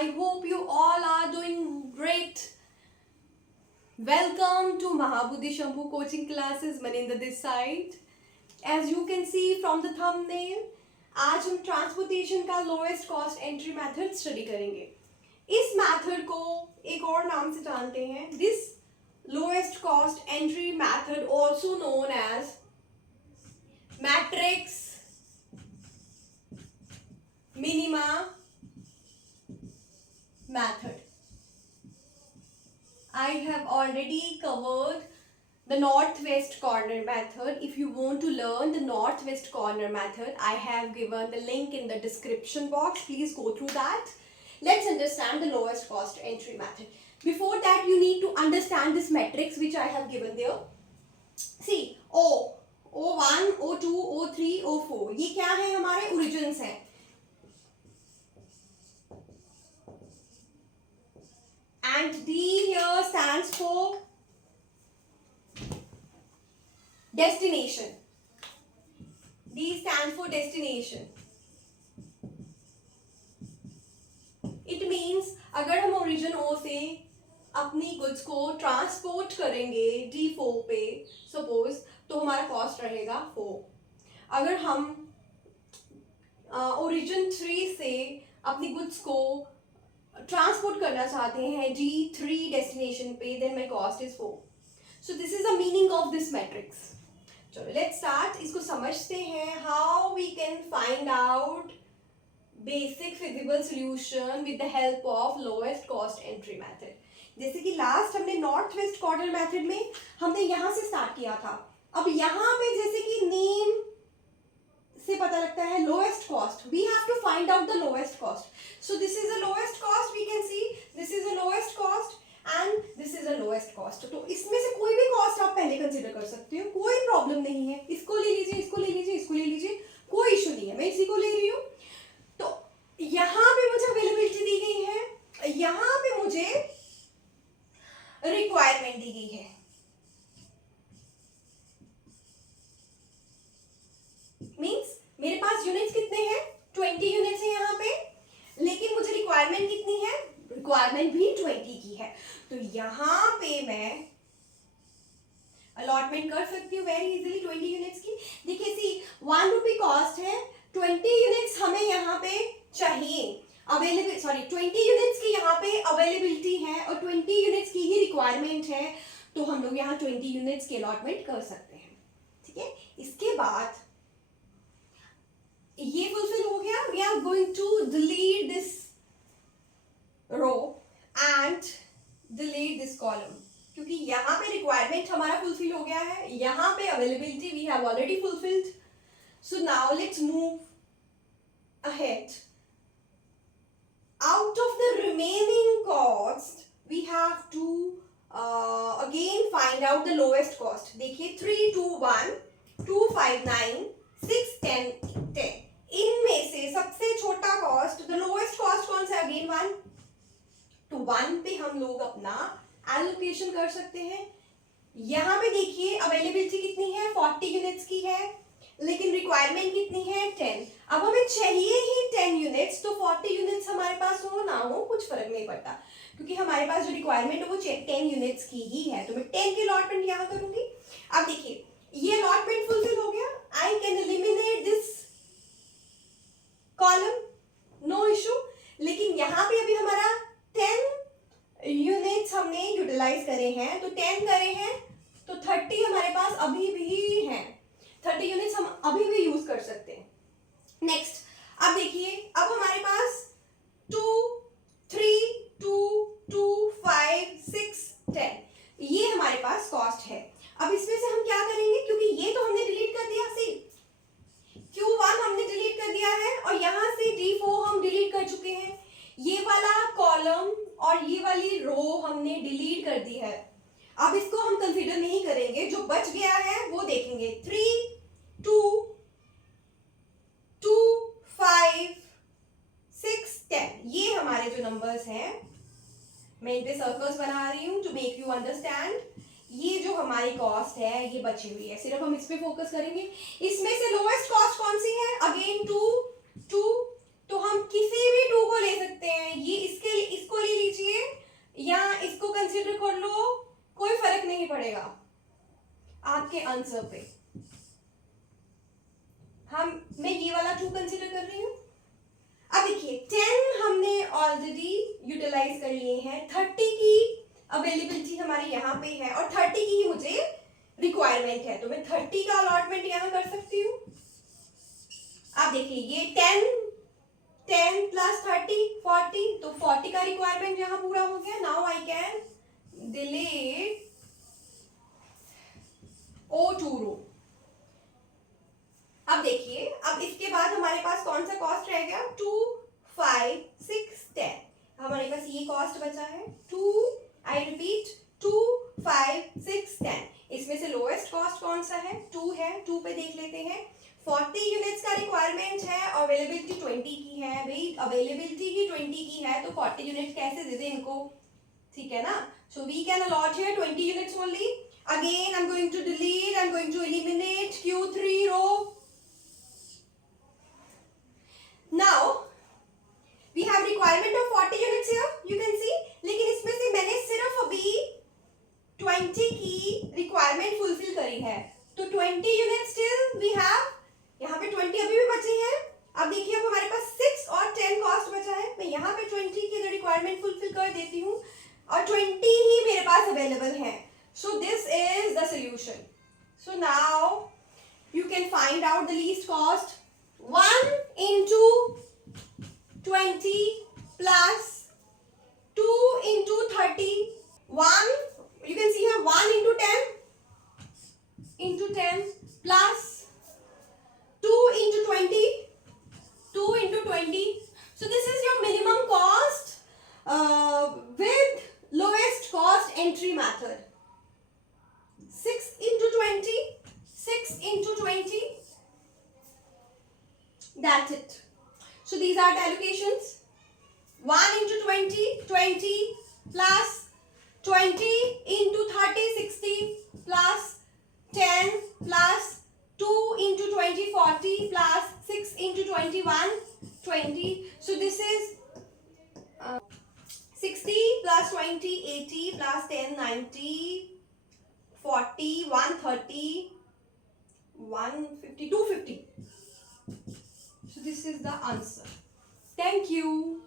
I hope you all are doing great. Welcome to Mahabudhi Shambhu coaching classes. Maninder this side. As you can see from the thumbnail, आज हम transportation का lowest cost entry method study करेंगे. इस method को एक और नाम से जानते हैं. This lowest cost entry method also known as matrix minima method. I have already covered the northwest corner method. If you want to learn the northwest corner method, I have given the link in the description box. Please go through that. Let's understand the lowest cost entry method. Before that, you need to understand this matrix which I have given there. See, O1, O2, O3, O4. ये क्या है? हमारे origins हैं. And D here stands for destination. D stands for destination. It means अगर हम origin O से अपनी goods को ट्रांसपोर्ट करेंगे D4 पे suppose, तो हमारा कॉस्ट रहेगा 4. अगर हम origin 3 से अपनी goods को ट्रांसपोर्ट करना चाहते हैं D3 डेस्टिनेशन पे, then my cost is 4. So this is the meaning of this matrix. चलो लेट्स स्टार्ट. इसको समझते हैं how we can find out basic feasible solution with the help of lowest cost entry method. जैसे कि last हमने north west corner method में हमने यहाँ से स्टार्ट किया था. अब यहाँ पे जैसे कि नेम से पता लगता है lowest cost, we have to find out the lowest cost. So this is a lowest cost, we can see this is a lowest cost and this is a lowest cost. तो इसमें से कोई भी cost आप पहले consider कर सकते हो, कोई प्रॉब्लम नहीं है. इसको ले लीजिए, इसको ले लीजिए, इसको ले लीजिए, कोई इशू नहीं है. मैं इसी को ले रही हूँ. तो यहाँ पे मुझे अवेलेबिलिटी दी गई है, यहाँ पे मुझे रिक्वायरमेंट दी गई है. मीन्स मेरे पास यूनिट्स कितने हैं? 20 यूनिट्स है यहाँ पे, लेकिन मुझे रिक्वायरमेंट कितनी है? रिक्वायरमेंट भी 20 की है. तो यहाँ पे मैं अलॉटमेंट कर सकती हूँ वेरी इजीली 20 यूनिट्स की. देखिए सी 1 रुपी कॉस्ट है, 20 यूनिट्स हमें यहाँ पे चाहिए. 20 यूनिट्स की यहाँ पे अवेलेबिलिटी है और 20 यूनिट्स की ही रिक्वायरमेंट है. तो हम लोग यहाँ 20 यूनिट्स की अलॉटमेंट कर सकते हैं. ठीक है. इसके बाद ये फुलफिल हो गया. We are going to delete this row and delete this column, क्योंकि यहाँ पे रिक्वायरमेंट हमारा फुलफिल हो गया है, यहाँ पे availability we have already fulfilled. So now let's move ahead. Out of the remaining cost we have to again find out the lowest cost. देखिए 3, 2, 1, 2, 5, 9, 6, 10, 10. इनमें से सबसे छोटा कॉस्ट, द लोएस्ट कॉस्ट कौन सा? अगेन 1. तो 1 पे हम लोग अपना एलोकेशन कर सकते हैं. यहाँ पे देखिए अवेलेबिलिटी कितनी है? 40 यूनिट्स की है, लेकिन रिक्वायरमेंट कितनी है? 10. अब हमें चाहिए ही 10 यूनिट्स. तो 40 यूनिट्स हमारे पास हो ना हो कुछ फर्क नहीं पड़ता, क्योंकि हमारे पास जो रिक्वायरमेंट है वो 10 यूनिट्स की ही है. तो मैं 10 की अलॉटमेंट यहाँ करूंगी. अब देखिए ये अलॉटमेंट फुलफिल हो गया. I can eliminate this column, no issue. लेकिन यहाँ पे अभी हमारा 10 यूनिट्स हमने यूटिलाइज करे हैं, तो 10 करे हैं, तो 30 हमारे पास अभी भी हैं. 30 यूनिट्स हम अभी भी यूज कर सकते हैं. नेक्स्ट अब देखिए, अब हमारे पास 2, 3, 2, 2, 5, 6, 10 ये हमारे पास कॉस्ट है. अब इसमें से हम क्या करेंगे, क्योंकि ये तो हमने डिलीट कर दिया. सी Q1 हमने डिलीट कर दिया है और यहाँ से D4 हम डिलीट कर चुके हैं. ये वाला कॉलम और ये वाली रो हमने डिलीट कर दी है. अब इसको हम कंसीडर नहीं करेंगे. जो बच गया है वो देखेंगे. 3, 2, 2, 5, 6, 10 ये हमारे जो नंबर्स हैं, मैं इन पे सर्कल्स बना रही हूँ टू मेक यू अंडरस्टैंड. ये जो हमारी कॉस्ट है ये बची हुई है, सिर्फ हम इस पे फोकस करेंगे. इसमें से लोएस्ट कॉस्ट कौन सी है? अगेन 2, 2. तो हम किसी भी 2 को ले सकते हैं. ये इसके ऑलरेडी यूटिलाइज कर लिए हैं। 30 की अवेलेबिलिटी हमारी यहाँ पे है और 30 की ही मुझे रिक्वायरमेंट है, तो मैं 30 का अलॉटमेंट यहाँ कर सकती हूँ। आप देखिए ये 10 प्लस 30 40, तो 40 का रिक्वायरमेंट यहाँ पूरा हो गया। Now I can delete O2 रो। अब देखिए, अब इसके बाद हमारे पास कौन सा कॉस्ट रह गया? 2 5 6 10। हमारे पास ये कॉस्ट बचा है 2, आई रिपीट 2 5 6 10। इसमें से लोएस्ट कॉस्ट कौन सा है? 2 है। 2 पे देख लेते हैं। 40 यूनिट्स का रिक्वायरमेंट है, अवेलेबिलिटी 20 की है। भाई अवेलेबिलिटी ही 20 की है तो 40 यूनिट कैसे दे दे इनको, ठीक है ना? So we can allot here 20 units only. Again I am going to delete, I am going to eliminate Q3 row. Now we have requirement of 40 units here, you can see. लेकिन इसमें से मैंने सिर्फ अभी 20 की रिक्वायरमेंट फुलफिल करी है, तो 20 यूनिट स्टिल वी हैव। यहाँ पे 20 अभी भी बचे हैं। अब देखिए, अब हमारे पास 6 और 10 कॉस्ट बचा है। मैं यहाँ पे 20 की अगर रिक्वायरमेंट फुलफिल कर देती हूँ और 20 ही मेरे पास अवेलेबल है। सो this is the solution. So now you can find out the least cost. 1 into 20 plus 2 into 30. 1, you can see here 1 into 10 plus 2 into 20. 2 into 20. So this is your minimum cost with lowest cost entry method. 6 into 20. 6 into 20. That's it. So these are the allocations. 1 into 20, 20 plus 20 into 30, 60 plus 10 plus 2 into 20, 40 plus 6 into 21, 20. So this is 60 plus 20, 80 plus 10, 90, 40, 130, 150, 250. So this is the answer. Thank you.